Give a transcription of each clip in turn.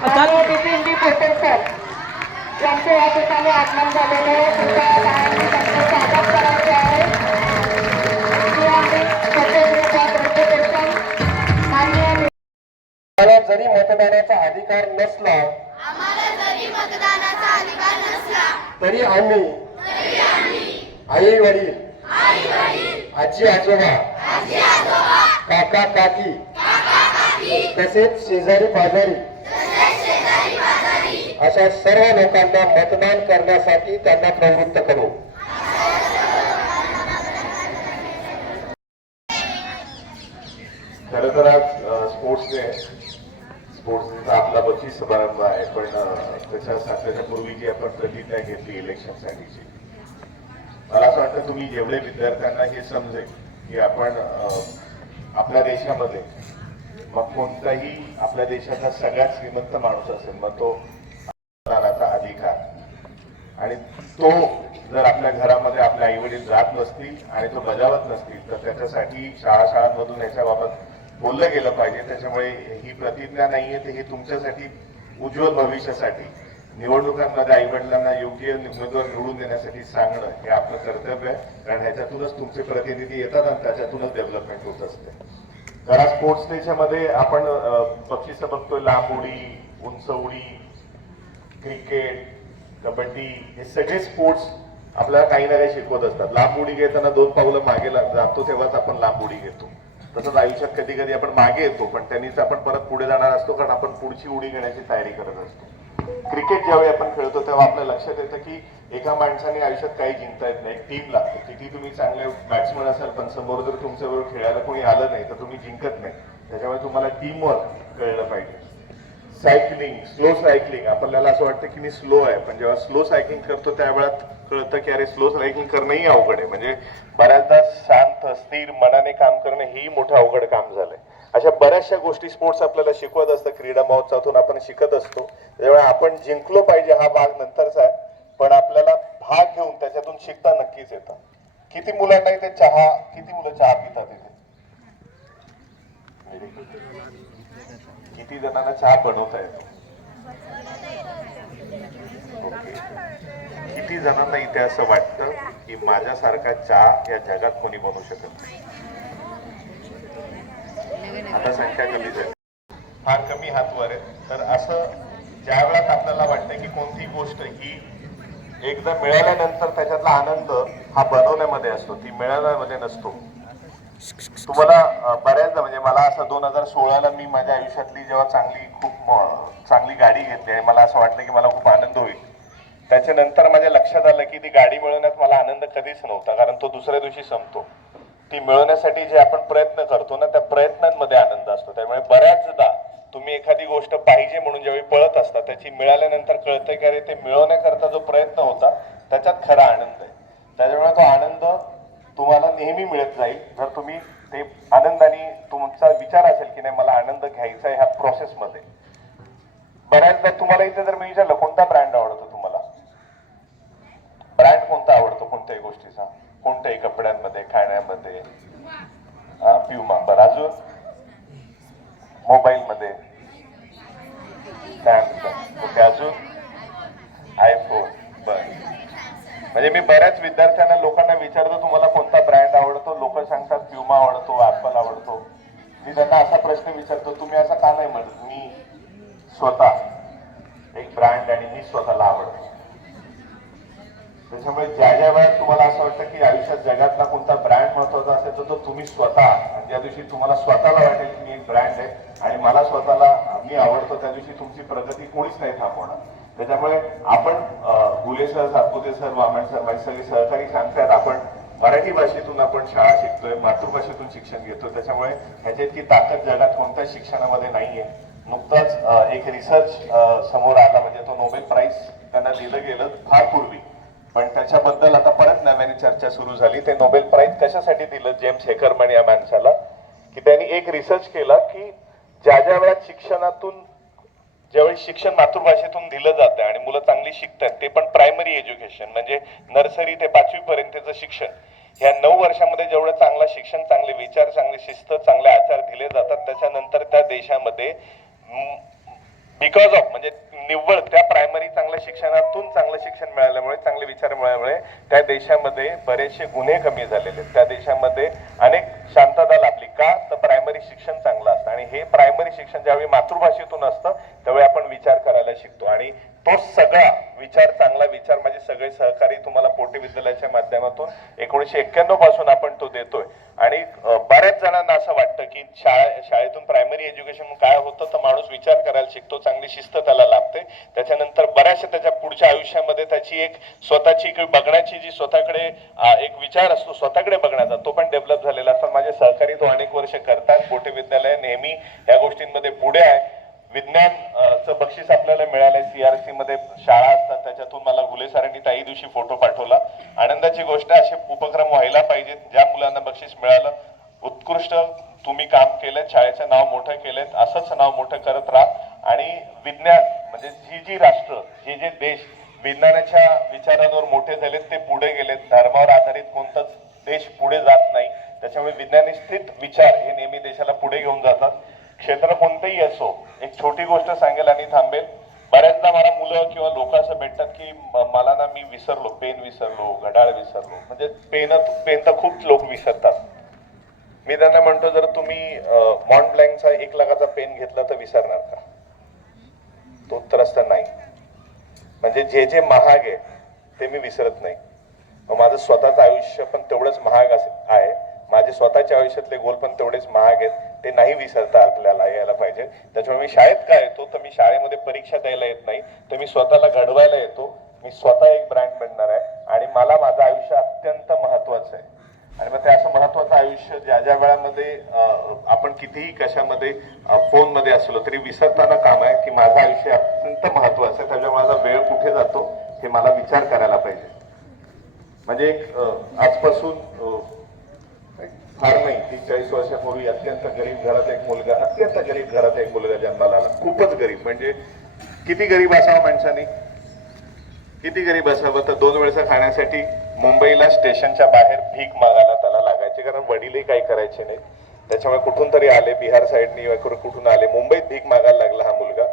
आणि बिपिनजी पटेल सर यांचे या ठिकाणी आगमन झालेले आहे. तुमच्या बाळांनी त्यांचं स्वागत करायचे आहे. जरी मतदानाचा अधिकार नसला तरी आम्ही आई वडील आजी आजोबा काका काकी तसेच शेजारी पाजारी अशा सर्व लोकांना मतदान करण्यासाठी त्यांना प्रवृत्त करू. खरं तर आज स्पोर्ट्स डेचा आपला बक्षीस समारंभ आहे, पण त्याच्या पूर्वी जी आपण प्रतिज्ञा घेतली इलेक्शनसाठीची, मला असं वाटतं तुम्ही जेवढे विद्यार्थ्यांना हे समजेल की आपण आपल्या देशामध्ये मग कोणताही आपल्या देशाचा सगळ्यात श्रीमंत माणूस असेल मग तो मतदानाचा अधिकार, आणि तो जर आपल्या घरामध्ये आपले आई वडील जात नसतील आणि तो बजावत नसतील तर त्याच्यासाठी शाळांमधून याच्याबाबत बोललं गेलं पाहिजे. त्याच्यामुळे ही प्रतिज्ञा नाहीये, तर ही तुमच्यासाठी उज्ज्वल भविष्यासाठी निवडणुकांमध्ये आई वडिलांना योग्य उमेदवार निवडून देण्यासाठी सांगणं हे आपलं कर्तव्य आहे, कारण ह्याच्यातूनच तुमचे प्रतिनिधी येतात आणि त्याच्यातूनच डेव्हलपमेंट होत असते. कारण स्पोर्ट्स डेच्या मध्ये आपण बक्षीस बघतोय, लांब उडी, उंच उडी, क्रिकेट, कबड्डी, हे सगळे स्पोर्ट्स आपल्याला काही ना काही शिकवत असतात. लांब उडी घेताना 2 पावलं मागे जातो तेव्हाच आपण लांब उडी घेतो. तसंच आयुष्यात कधी कधी आपण मागे येतो पण त्यांनीच आपण परत पुढे जाणार असतो, कारण आपण पुढची उडी घेण्याची तयारी करत असतो. क्रिकेट ज्यावेळी आपण खेळतो तेव्हा आपल्या लक्षात येतं की एका माणसाने आयुष्यात काही जिंकता येत नाही, टीम लागते. किती तुम्ही चांगले बॅट्समन असाल पण समोर जर तुमच्याबरोबर खेळायला कोणी आलं नाही तर तुम्ही जिंकत नाही. त्याच्यामुळे तुम्हाला टीम वर्क कळलं पाहिजे. सायकलिंग, स्लो सायकलिंग, आपल्याला असं वाटतं की मी स्लो आहे, पण जेव्हा स्लो सायकलिंग करतो त्यावेळेस कळतं की अरे स्लो सायकलिंग करणंही अवघड आहे. म्हणजे बऱ्याचदा शांत स्थिर मनाने काम करणं हेही मोठं अवघड काम झालंय. अशा बऱ्याचशा गोष्टी स्पोर्ट्स आपल्याला शिकवत असतं, क्रीडा महोत्सवातून आपण शिकत असतो. त्यामुळे आपण जिंकलो पाहिजे हा भाग नंतरचा आहे, पण आपल्याला भाग घेऊन त्याच्यातून शिकता नक्कीच येतं. किती मुलांना इथे किती मुलं चहा पितात इथे? किती जणांना चहा बनवता येतो? किती जणांना इथे असं वाटतं की माझ्यासारखा चहा या जगात कोणी बनवू शकत नाही? आता संख्या कमी झाली, फार कमी हात वर आहेत. तर असं ज्या वेळात आपल्याला वाटतं की कोणती गोष्ट ही एकदा मिळाल्यानंतर त्याच्यातला आनंद हा बनवण्यामध्ये असतो, ती मिळवण्यामध्ये नसतो. तुम्हाला बऱ्याचदा म्हणजे मला असं 2016ला मी माझ्या आयुष्यातली जेव्हा खूप चांगली गाडी घेतली आणि मला असं वाटलं की मला खूप आनंद होईल, त्याच्यानंतर माझ्या लक्षात आलं की ती गाडी मिळवण्यात मला आनंद कधीच नव्हता, कारण तो दुसऱ्या दिवशी संपतो. ती मिळवण्यासाठी जे आपण प्रयत्न करतो ना त्या प्रयत्नांमध्ये आनंद असतो. त्यामुळे बऱ्याचदा तुम्ही एखादी गोष्ट पाहिजे म्हणून ज्यावेळी पळत असता त्याची मिळाल्यानंतर कळतं की अरे ते मिळवण्याकरता जो प्रयत्न होता त्याच्यात खरा आनंद आहे. त्याच्यामुळे तो आनंद तुम्हाला नेहमी मिळत जाईल जर तुम्ही ते आनंदाने तुमचा विचार असेल की नाही मला आनंद घ्यायचा आहे ह्या प्रोसेसमध्ये. बऱ्याचदा तुम्हाला इथे जर मी विचारलं कोणता ब्रँड आवडतो तुम्हाला, ब्रँड कोणता आवडतो कोणत्याही गोष्टीचा, कोणत्याही कपड्यांमध्ये, खाण्यामध्ये? प्युमा. बरं, अजून मोबाईल मध्ये सॅमसंग. ओके, अजून आयफोन. बरं, म्हणजे मी बऱ्याच विद्यार्थ्यांना लोकांना विचारतो तुम्हाला कोणता ब्रँड आवडतो, लोक सांगतात प्युमा आवडतो, ऍपल आवडतो. मी त्यांना असा प्रश्न विचारतो तुम्ही असं का नाही म्हणत, मी स्वतः एक ब्रँड आणि मी स्वतःला आवडतो. त्याच्यामुळे ज्या वेळेस तुम्हाला असं वाटतं की आयुष्यात जगातला कोणता ब्रँड महत्वाचा असेल तर तो तुम्ही स्वतः, ज्या दिवशी तुम्हाला स्वतःला वाटेल की मी एक ब्रँड आहे आणि मला स्वतःला मी आवडतो त्या दिवशी तुमची प्रगती कोणीच नाही थांबवणार. त्याच्यामुळे आपण Gule sir, Satpute sir, Waman sir, माझे सगळे सहकारी सांगतात आपण मराठी भाषेतून आपण शाळा शिकतोय, मातृभाषेतून शिक्षण घेतो. त्याच्यामुळे ह्याची इतकी ताकद जगात कोणत्याच शिक्षणामध्ये नाहीये. नुकताच एक रिसर्च समोर आला, म्हणजे तो नोबेल प्राइज त्यांना दिलं गेलं फार पूर्वी, पण त्याच्याबद्दल आता परत नव्याने चर्चा सुरू झाली. ते नोबेल प्राइज कशासाठी दिलं जेम्स हेकरमन या माणसाला, की त्यांनी एक रिसर्च केला की ज्या वेळेस शिक्षणातून ज्यावेळी शिक्षण मातृभाषेतून दिलं जातं आणि मुलं चांगली शिकतात, ते पण प्रायमरी एज्युकेशन म्हणजे नर्सरी ते 5वी पर्यंतचं शिक्षण, ह्या 9 वर्षामध्ये जेवढं चांगलं शिक्षण, चांगले विचार, चांगली शिस्त, चांगले आचार दिले जातात, त्याच्यानंतर त्या देशामध्ये बिकॉज ऑफ म्हणजे निव्वळ त्या प्रायमरी चांगल्या शिक्षणातून चांगलं शिक्षण मिळाल्यामुळे, चांगले विचार मिळाल्यामुळे त्या देशामध्ये बरेचसे गुन्हे कमी झालेले, त्या देशामध्ये अनेक शांतता लाभली. का? तर प्रायमरी शिक्षण चांगलं असतं. आणि हे प्रायमरी शिक्षण ज्यावेळी मातृभाषेतून असतं त्यावेळी आपण विचार करायला शिकतो. आणि तो सगळा विचार, चांगला विचार, माझे सगळे सहकारी तुम्हाला पोटे विद्यालयाच्या माध्यमातून 1991 पासून आपण तो देतोय. आणि बऱ्याच जणांना असं वाटतं की शाळेतून प्रायमरी एज्युकेशन काय होतं, तर माणूस विचार करायला शिकतो, चांगली शिस्त त्याला लाभते, त्याच्यानंतर बऱ्याचशा त्याच्या पुढच्या आयुष्यामध्ये त्याची एक स्वतःची बघण्याची जी स्वतःकडे एक विचार असतो, स्वतःकडे बघण्याचा, तो पण डेव्हलप झालेला असतो. माझे सहकारी तो अनेक वर्ष करतात. पोटे विद्यालय नेहमी या गोष्टींमध्ये पुढे आहे. विज्ञानचं बक्षीस आपल्याला मिळालंय. CRC मध्ये शाळा असतात, त्याच्यातून मला घुले सरांनी त्याही दिवशी फोटो पाठवला. आनंदाची गोष्ट, असे उपक्रम व्हायला पाहिजेत. ज्या मुलांना बक्षीस मिळालं, उत्कृष्ट तुम्ही काम केलं, शाळेचं नाव मोठं केलं, असंच नाव मोठं करत राहा. आणि विज्ञान म्हणजे जी राष्ट्र, जे देश विज्ञानाच्या विचारांवर मोठे झालेत, ते पुढे गेलेत. धर्मावर आधारित कोणताच देश पुढे जात नाही. त्याच्यामुळे विज्ञानिस्थित विचार हे नेहमी देशाला पुढे घेऊन जातात. क्षेत्र कोणतेही असो. एक छोटी गोष्ट सांगेल आणि थांबेल. बऱ्याचदा मला मुलं किंवा लोक असं भेटतात की मला ना, मी विसरलो, पेन विसरलो, घड्याळ विसरलो. म्हणजे पेन तर खूप लोक विसरतात. मी त्यांना म्हणतो, जर तुम्ही मॉन्ट ब्लँकचा 1 लाखाचा पेन घेतला तर विसरणार का? तो उत्तर असतं नाही. म्हणजे जे महाग आहे ते मी विसरत नाही. माझं स्वतःचं आयुष्य पण तेवढंच महाग आहे. माझे स्वतःच्या आयुष्यातले गोल पण तेवढेच महाग आहेत. ते नाही विसरता आपल्याला यायला पाहिजे. त्याच्यामुळे मी शाळेत काय येतो, तर मी शाळेमध्ये परीक्षा द्यायला येत नाही, तर मी स्वतःला घडवायला येतो. मी स्वतः एक ब्रँड बनणार आहे. आणि मला माझं आयुष्य अत्यंत महत्वाचं आहे. आणि मग ते असं महत्वाचं आयुष्य ज्या वेळामध्ये आपण कितीही कशामध्ये फोनमध्ये असलो तरी विसरताना काम आहे की माझं आयुष्य अत्यंत महत्वाचं आहे. त्याच्यामुळे माझा वेळ कुठे जातो हे मला विचार करायला पाहिजे. म्हणजे आजपासून फार नाही, 40 वर्षापूर्वी अत्यंत गरीब घरात एक मुलगा जन्माला आला. खूपच गरीब. म्हणजे किती गरीब असावं माणसाने, किती गरीब असावं, तर 2 वेळेचा खाण्यासाठी मुंबईला स्टेशनच्या बाहेर भीक मागायला त्याला लागायचे. कारण वडीलही काही करायचे नाही. त्याच्यामुळे कुठून तरी आले, बिहार साईडनी कुठून आले, मुंबईत भीक मागायला लागला हा मुलगा.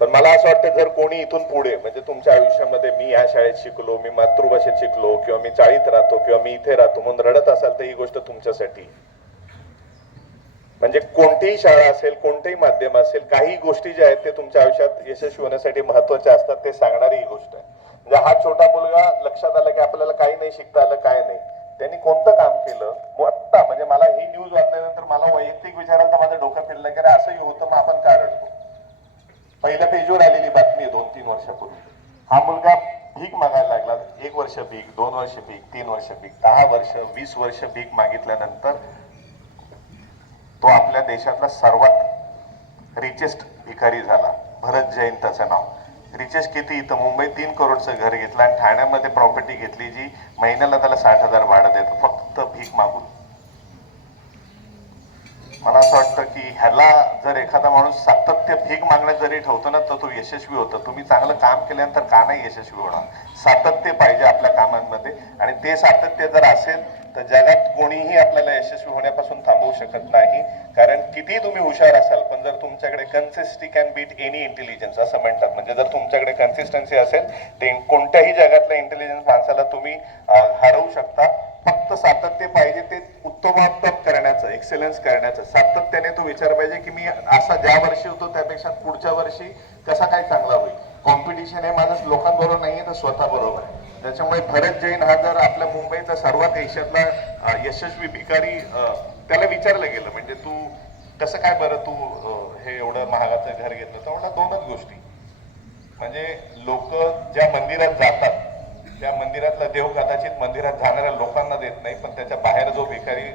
पण मला असं वाटतं, जर कोणी इथून पुढे म्हणजे तुमच्या आयुष्यामध्ये मी ह्या शाळेत शिकलो, मी मातृभाषेत शिकलो, किंवा मी चाळीत राहतो, किंवा मी इथे राहतो म्हणून रडत असाल, तर ही गोष्ट तुमच्यासाठी. म्हणजे कोणतीही शाळा असेल, कोणतेही माध्यम असेल, काही गोष्टी ज्या आहेत ते तुमच्या आयुष्यात यशस्वी होण्यासाठी महत्वाच्या असतात, ते सांगणारी ही गोष्ट आहे. म्हणजे हा छोटा मुलगा लक्षात आला की आपल्याला काही नाही शिकता आलं, काय नाही, त्यांनी कोणतं काम केलं. आत्ता म्हणजे मला ही न्यूज वाचल्यानंतर मला वैयक्तिक विचारायला तर माझं डोकं फिरलं की असंही होतं, मग आपण का रडतो. पहिल्या पेजवर आलेली बातमी 2-3 वर्षापूर्वी. हा मुलगा भीक मागायला लागला. 1 वर्ष भीक, 2 वर्ष भीक, 3 वर्ष भीक, 10 वर्ष, 20 वर्ष भीक मागितल्यानंतर तो आपल्या देशातला सर्वात रिचेस्ट भिकारी झाला. भरत जैन त्याचं नाव. रिचेस्ट किती, तर मुंबईत 3 करोडचं घर घेतलं आणि ठाण्यामध्ये प्रॉपर्टी घेतली, जी महिन्याला त्याला 60,000 भाडं देतं, फक्त भीक मागून. मला असं वाटतं की ह्याला जर एखादा माणूस सातत्य भीक मागण्यात जरी ठेवतो ना, तर तो यशस्वी होतो. तुम्ही चांगलं काम केल्यानंतर का नाही यशस्वी होणार? सातत्य पाहिजे आपल्या कामांमध्ये. आणि ते सातत्य जर असेल तर जगात कोणीही आपल्याला यशस्वी होण्यापासून थांबवू शकत नाही. कारण कितीही तुम्ही हुशार असाल, पण जर तुमच्याकडे consistency can beat any intelligence असं म्हणतात. म्हणजे जर तुमच्याकडे कन्सिस्टन्सी असेल, ते कोणत्याही जगातल्या इंटेलिजन्स माणसाला तुम्ही हरवू शकता. फक्त सातत्य पाहिजे, ते उत्तमोत्तम करण्याचं, एक्सेलन्स करण्याचं. सातत्याने तो विचार पाहिजे की मी असा ज्या वर्षी होतो त्यापेक्षा पुढच्या वर्षी कसा काय चांगला होईल. कॉम्पिटिशन हे माझं लोकांबरोबर नाहीये, तर स्वतः बरोबर आहे. त्याच्यामुळे भरत जैन हा जर आपल्या मुंबईचा सर्वात एशियातला यशस्वी भिकारी, त्याला विचारलं गेलं म्हणजे तू कसं काय बरं तू हे एवढं महागाचं घर घेतलं, तर म्हणला 2च गोष्टी. म्हणजे लोक ज्या मंदिरात जातात त्या मंदिरातला देव कदाचित मंदिरात जाणाऱ्या लोकांना देत नाही, पण त्याच्या बाहेर जो भिकारी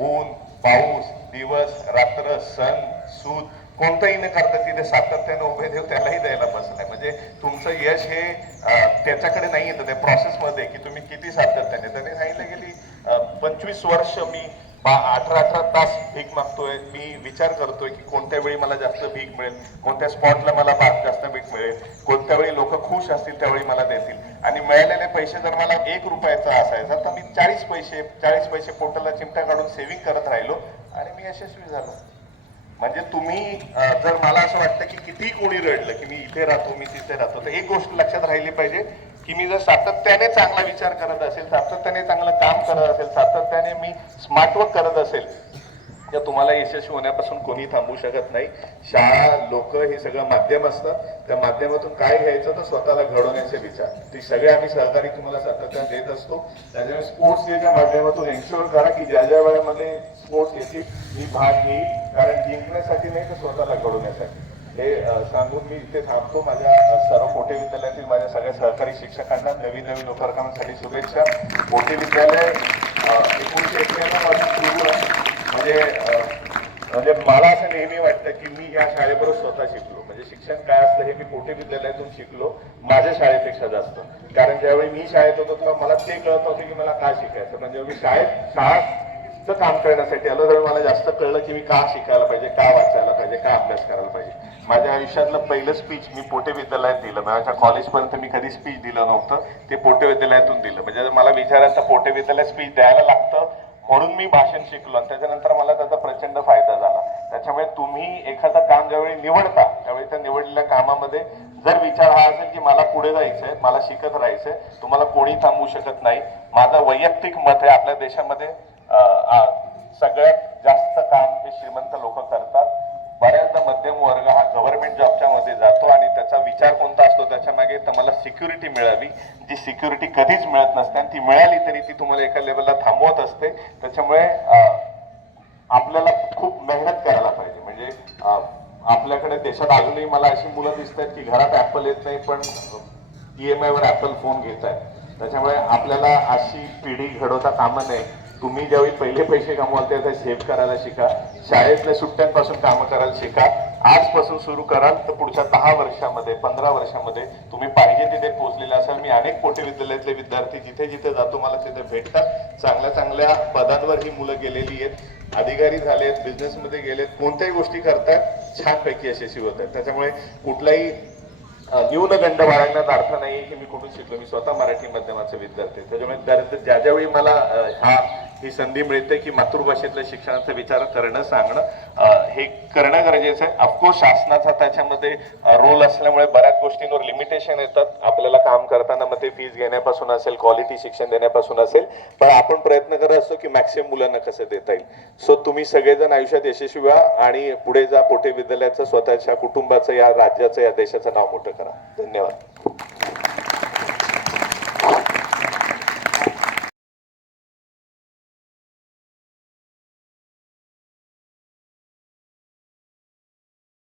ऊन, पाऊस, दिवस, रात्र, सण, सूद कोणतंही न करता तिथे सातत्याने उभे देव त्यालाही द्यायला बसलाय. म्हणजे तुमचं यश हे त्याच्याकडे नाही येतं, त्या प्रोसेसमध्ये की तुम्ही किती सातत्याने. त्याने सांगितलं गेली 25 वर्ष मी 18 तास भीक मागतोय. मी विचार करतोय की कोणत्या वेळी मला जास्त भीक मिळेल, कोणत्या स्पॉटला मला जास्त भीक मिळेल, कोणत्या वेळी लोक खुश असतील त्यावेळी मला देतील. आणि मिळालेले पैसे जर मला 1 रुपयाचा असायचा तर मी 40 पैसे पोटाला चिमटा काढून सेव्हिंग करत राहिलो आणि मी यशस्वी झालो. म्हणजे तुम्ही जर मला असं वाटतं की किती कोणी रडलं की मी इथे राहतो मी तिथे राहतो, तर एक गोष्ट लक्षात राहिली पाहिजे की मी जर सातत्याने चांगला विचार करत असेल, सातत्याने चांगलं काम करत असेल, सातत्याने मी स्मार्ट वर्क करत असेल, तर तुम्हाला यशस्वी होण्यापासून कोणी थांबवू शकत नाही. शाळा, लोक हे सगळं माध्यम असतं. त्या माध्यमातून काय घ्यायचं तर स्वतःला घडवण्याचे विचार, ते सगळे आम्ही सहकारी तुम्हाला सातत्याने देत असतो. त्याच्यामुळे स्पोर्ट्स डेच्या माध्यमातून एन्श्योर करा की ज्या ज्या वेळेमध्ये स्पोर्ट्स याची मी भाग घेईल, कारण जिंकण्यासाठी नाही तर स्वतःला घडवण्यासाठी. हे सांगून मी इथे थांबतो. माझ्या सर्व मोठे विद्यालयातील माझ्या सगळ्या सहकारी शिक्षकांना नवीन नवीन उपक्रमांसाठी शुभेच्छा. मोठे विद्यालय 1991 पासून सुरू आहे. म्हणजे मला असं नेहमी वाटतं की मी या शाळेबरोबर स्वतः शिकलो. म्हणजे शिक्षण काय असतं हे मी मोठे विद्यालयातून शिकलो, माझ्या शाळेपेक्षा जास्त. कारण ज्यावेळी मी शाळेत होतो तेव्हा मला ते कळत होते की मला का शिकायचं. म्हणजे मी शाळेचं काम करण्यासाठी आलो त्यावेळी मला जास्त कळलं की मी का शिकायला पाहिजे, का वाचायला पाहिजे, का अभ्यास करायला पाहिजे. माझ्या आयुष्यातलं पहिलं स्पीच मी पोटे विद्यालयात दिलं. माझ्या कॉलेजपर्यंत मी कधी स्पीच दिलं नव्हतं, ते पोटे विद्यालयातून दिलं. म्हणजे मला विचारायचं पोटे विद्यालयात स्पीच द्यायला लागतं म्हणून मी भाषण शिकलो आणि त्याच्यानंतर मला त्याचा प्रचंड फायदा झाला. त्याच्यामुळे तुम्ही एखादं काम ज्यावेळी निवडता त्यावेळी त्या निवडलेल्या कामामध्ये जर विचार हा असेल की मला पुढे जायचंय, मला शिकत राहायचंय, तुम्हाला कोणी थांबवू शकत नाही. माझं वैयक्तिक मत आहे, आपल्या देशामध्ये सगळ्यात जास्त काम हे श्रीमंत लोक करतात. बऱ्याचदा मध्यम वर्ग हा गव्हर्नमेंट जॉबच्या मध्ये जातो आणि त्याचा विचार कोणता असतो, त्याच्या मागे तुम्हाला सिक्युरिटी मिळावी, जी सिक्युरिटी कधीच मिळत नसते आणि ती मिळाली तरी ती तुम्हाला एका लेवलला थांबवत असते. त्याच्यामुळे आपल्याला खूप मेहनत करायला पाहिजे. म्हणजे आपल्याकडे देशात अजूनही मला अशी मुलं दिसत आहेत की घरात ऍपल येत नाही पण EMI वर ऍपल फोन घेत आहेत. त्याच्यामुळे आपल्याला अशी पिढी घडवता कामा नये. तुम्ही ज्यावेळी पहिले पैसे कमवाल तेव्हा सेव्ह करायला शिका. शाळेतल्या सुट्ट्यांपासून कामं करायला शिका. आजपासून सुरू कराल तर पुढच्या 10 वर्षामध्ये 15 वर्षामध्ये तुम्ही पाहिजे तिथे पोहोचलेले असाल. मी अनेक मोठे विद्यालयातले विद्यार्थी जिथे जिथे जातो मला तिथे भेटतात. चांगल्या चांगल्या पदांवर ही मुलं गेलेली आहेत, अधिकारी झालेत, बिझनेसमध्ये गेलेत, कोणत्याही गोष्टी करतात छानपैकी यशस्वी होत आहेत. त्याच्यामुळे कुठलाही न्यूनगंड बाळगण्यात अर्थ नाहीये की मी कुठून शिकलो. मी स्वतः मराठी माध्यमाचा विद्यार्थी. त्याच्यामुळे ज्या ज्यावेळी मला ही संधी मिळते की मातृभाषेतल्या शिक्षणाचा विचार करणं, सांगणं हे करणं गरजेचं आहे. ऑफकोर्स शासनाचा त्याच्यामध्ये रोल असल्यामुळे बऱ्याच गोष्टींवर लिमिटेशन येतात आपल्याला काम करताना. मग ते फीस घेण्यापासून असेल, क्वालिटी शिक्षण देण्यापासून असेल, पण आपण प्रयत्न करत असतो की मॅक्सिमम मुलांना कसं देता येईल. सो तुम्ही सगळेजण आयुष्यात यशस्वी व्हा आणि पुढे जा. पोटे विद्यालयाचं, स्वतःच्या कुटुंबाचं, या राज्याचं, या देशाचं नाव मोठं करा. धन्यवाद.